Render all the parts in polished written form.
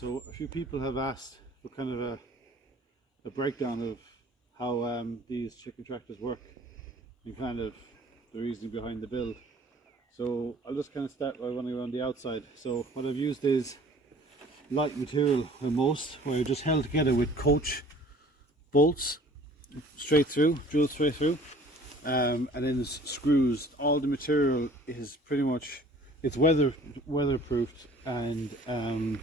So a few people have asked for kind of a breakdown of how these chicken tractors work and kind of the reasoning behind the build. So I'll just kind of start by running around the outside. So what I've used is light material for most, where I just held together with coach bolts straight through, drilled straight through, and then screws. All the material is pretty much, it's weatherproofed, and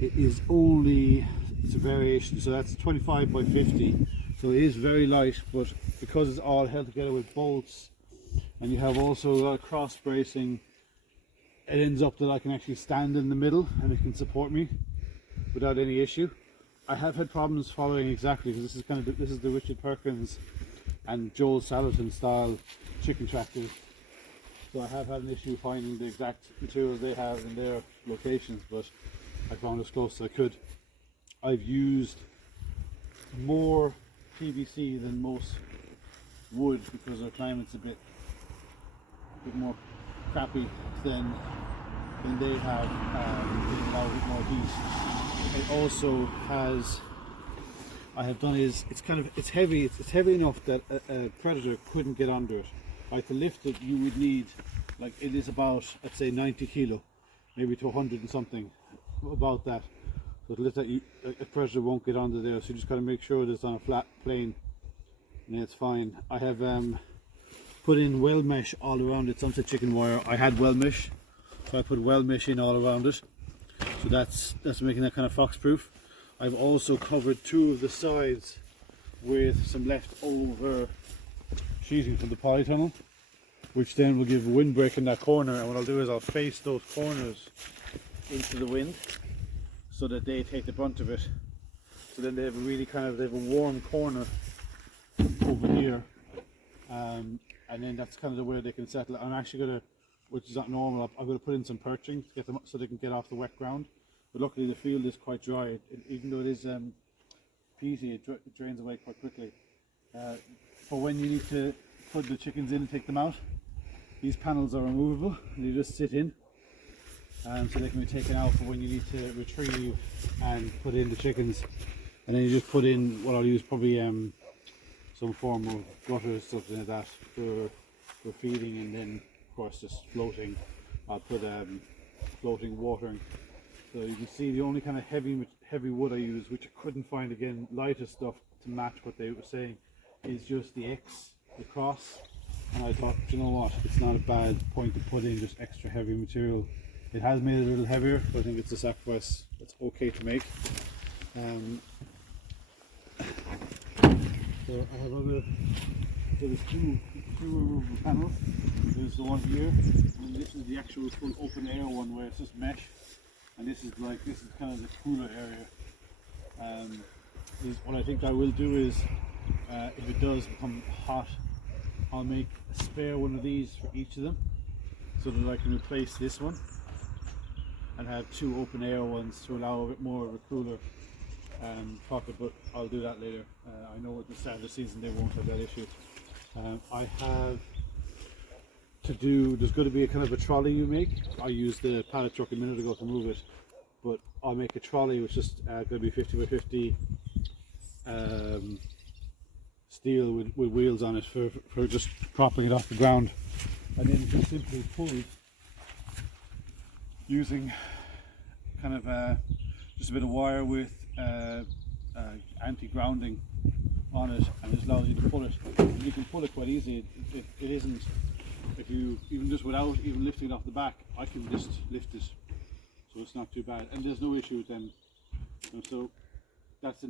it is only, it's a variation, so that's 25 by 50, so it is very light, but because it's all held together with bolts and you have also a lot of cross bracing, it ends up that I can actually stand in the middle and it can support me without any issue. I have had problems following exactly, because this is the Richard Perkins and Joel Salatin style chicken tractors, so I have had an issue finding the exact materials they have in their locations, but I found as close as I could. I've used more PVC than most wood because our climate's a bit more crappy than they have. They allow a bit more heat. It also has, I have done is, it's heavy. It's heavy enough that a predator couldn't get under it. Right, to lift it, you would need, like, it is about, I'd say 90 kilo, maybe to 100 and something, about that. So to lift that, a predator won't get under there. So you just got to make sure that it's on a flat plane, and it's fine. I have put in well mesh all around it. Some said chicken wire. I had well mesh, so I put well mesh in all around it. So that's making that kind of fox proof. I've also covered two of the sides with some leftover sheeting from the polytunnel, which then will give a windbreak in that corner. And what I'll do is I'll face those corners into the wind so that they take the brunt of it. So then they have a really they have a warm corner over here, and then that's kind of the way they can settle. I'm actually gonna, which is not normal, I'm gonna put in some perching to get them up so they can get off the wet ground. But luckily the field is quite dry. Even though it is peaty, it drains away quite quickly. For when you need to put the chickens in and take them out, these panels are removable and you just sit in, so they can be taken out for when you need to retrieve and put in the chickens. And then you just put in what I'll use, probably some form of gutter or something like that for feeding, and then of course just floating. I'll put floating watering. So you can see the only kind of heavy wood I use, which I couldn't find, again, lighter stuff to match what they were saying, is just the X, the cross. And I thought, you know what, it's not a bad point to put in just extra heavy material. It has made it a little heavier, but I think it's a sacrifice that's okay to make. So I have there's two removable panels. There's the one here, and this is the actual full open air one where it's just mesh. And this is kind of the cooler area. What I think I will do is, if it does become hot, I'll make a spare one of these for each of them, so that I can replace this one and have two open air ones to allow a bit more of a cooler pocket, but I'll do that later. I know at the start of the season they won't have that issue. I have to do, there's going to be a kind of a trolley you make. I used the pallet truck a minute ago to move it, but I'll make a trolley which is going to be 50 by 50 steel with wheels on it for just propping it off the ground, and then you can simply pull it using kind of just a bit of wire with anti-grounding on it, and it allows you to pull it. And you can pull it quite easily. It isn't, if you, even just without even lifting it off the back, I can just lift it, so it's not too bad, and there's no issue with them. And so that's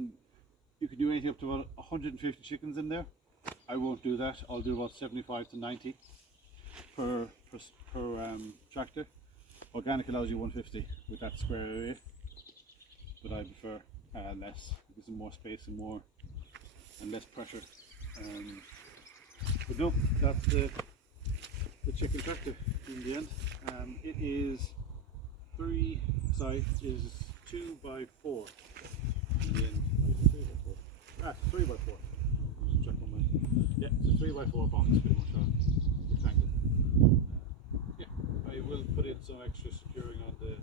you can do anything up to about 150 chickens in there. I won't do that. I'll do about 75 to 90 per tractor. Organic allows you 150 with that square area, but I prefer less. It gives them more space and less pressure. But no, that's the chicken tractor in the end. It is 2 by 4 in the end. 3 by 4. Ah, 3 by 4. Just check on my, yeah, it's a 3 by 4 box, pretty much rectangle. Yeah, I will put in some extra securing on the